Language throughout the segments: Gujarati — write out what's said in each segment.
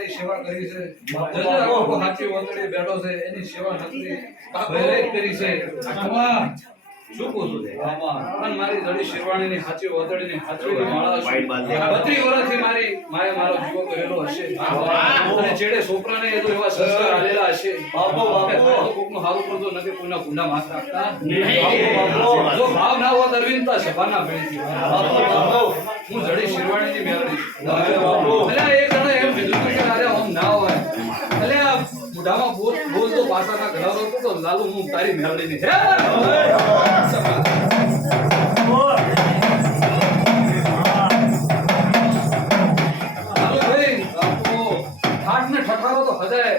મારી સેવા કરી છે જજે આખો હાચી વતડી બેઠો છે એની સેવા નથી ભલે કરી છે શું કહું છું પણ મારી જડી શિરવાણીની હાચી વતડીની હાચી માળા 32 વર્ષથી મારી માએ મારો જીવો કરેલો હશે અને છેડે છોકરાને એ તો એવા સંસ્કાર આલેલા હશે કોકનું હારું કરતો નથી કોઈના ગુંડા માથ રાખતા જો ભાવ ના હોત અરવિંદતા સભાના ભેળી હું જડી શિરવાણીની મેળવી એટલે એક જણા એમ કીધું કે અરે આમ ના હોય એટલે આ બુઢામાં બોલ તો પાસાના ઘડારો હતો તો લાલુ હું તારી મેળવીની ઠઠારો તો હજાય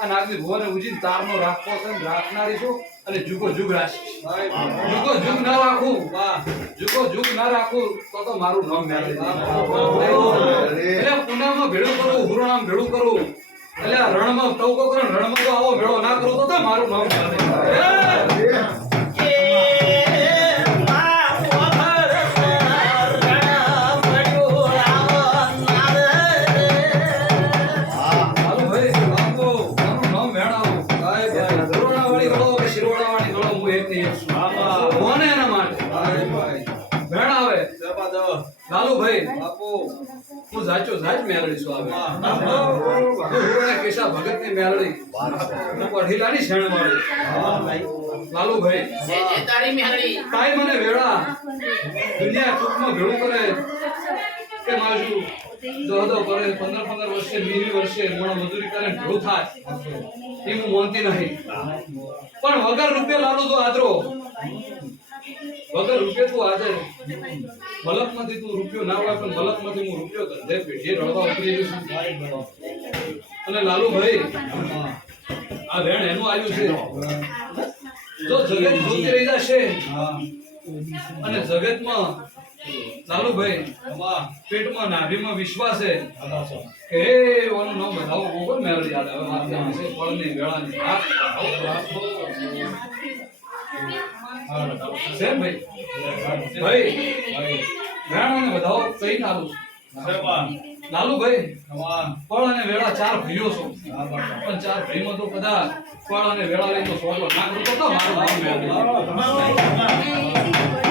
આ નાગની ભુવને ઉજીને તારનો રાખવો છે રાખનારી છું અને જુગો જુગ રાખીશ જુગો જુગ ના રાખું જુગો જુગ ના રાખું તો મારું નામ મેળવી એટલે પુનામાં ભેળું કરું હુરણામ ભેળું કરું એટલે રણમાં ટવકો કરો રણમાં તો આવો ભેળો ના કરું તો મારું નામ મેળવી લાલુભાઈ બાપુ હું જાચો જાચ મેળવી છું આવે કેશા ભગત ની મેળવી પઢીલાની શેણ વાળી લાલુભાઈ જે તારી મેળવી તાઈ મને વેળા દુનિયા ટૂંકમાં ભેળું કરે કે મારું દોહદો કરે 15 વર્ષે 20 વર્ષે મણ મજૂરી કરે ભેળું થાય એ હું માનતી નહીં પણ વગર રૂપિયા લાલુ તો આદરો વગર રૂપિયા તું આજે મલકમાંથી તું રૂપિયો ના હોય પણ મલકમાંથી હું રૂપિયો ધંધે પેઢીએ રળવા ઉતરી ગયો છું અને લાલુભાઈ આ વેણ એનું આવ્યું છે જો જગત જોતી રહી જશે અને જગતમાં લાલુભાઈ પેટમાં નાભીમાં વિશ્વાસ છે કે હે ઓનું નામ બતાવો કોણ મેળવી યાદ આવે માથે છે ફળની વેળાની સેમ ભાઈ ભાઈ વેણાને બધાઓ કઈ નાલું લાલુભાઈ ફળ અને વેળા 4 ભાઈઓ છો પણ 4 ભાઈમાં તો કદાચ ફળ અને વેળા લઈને સોટલો ના કરું તો મારું નામ મેળવી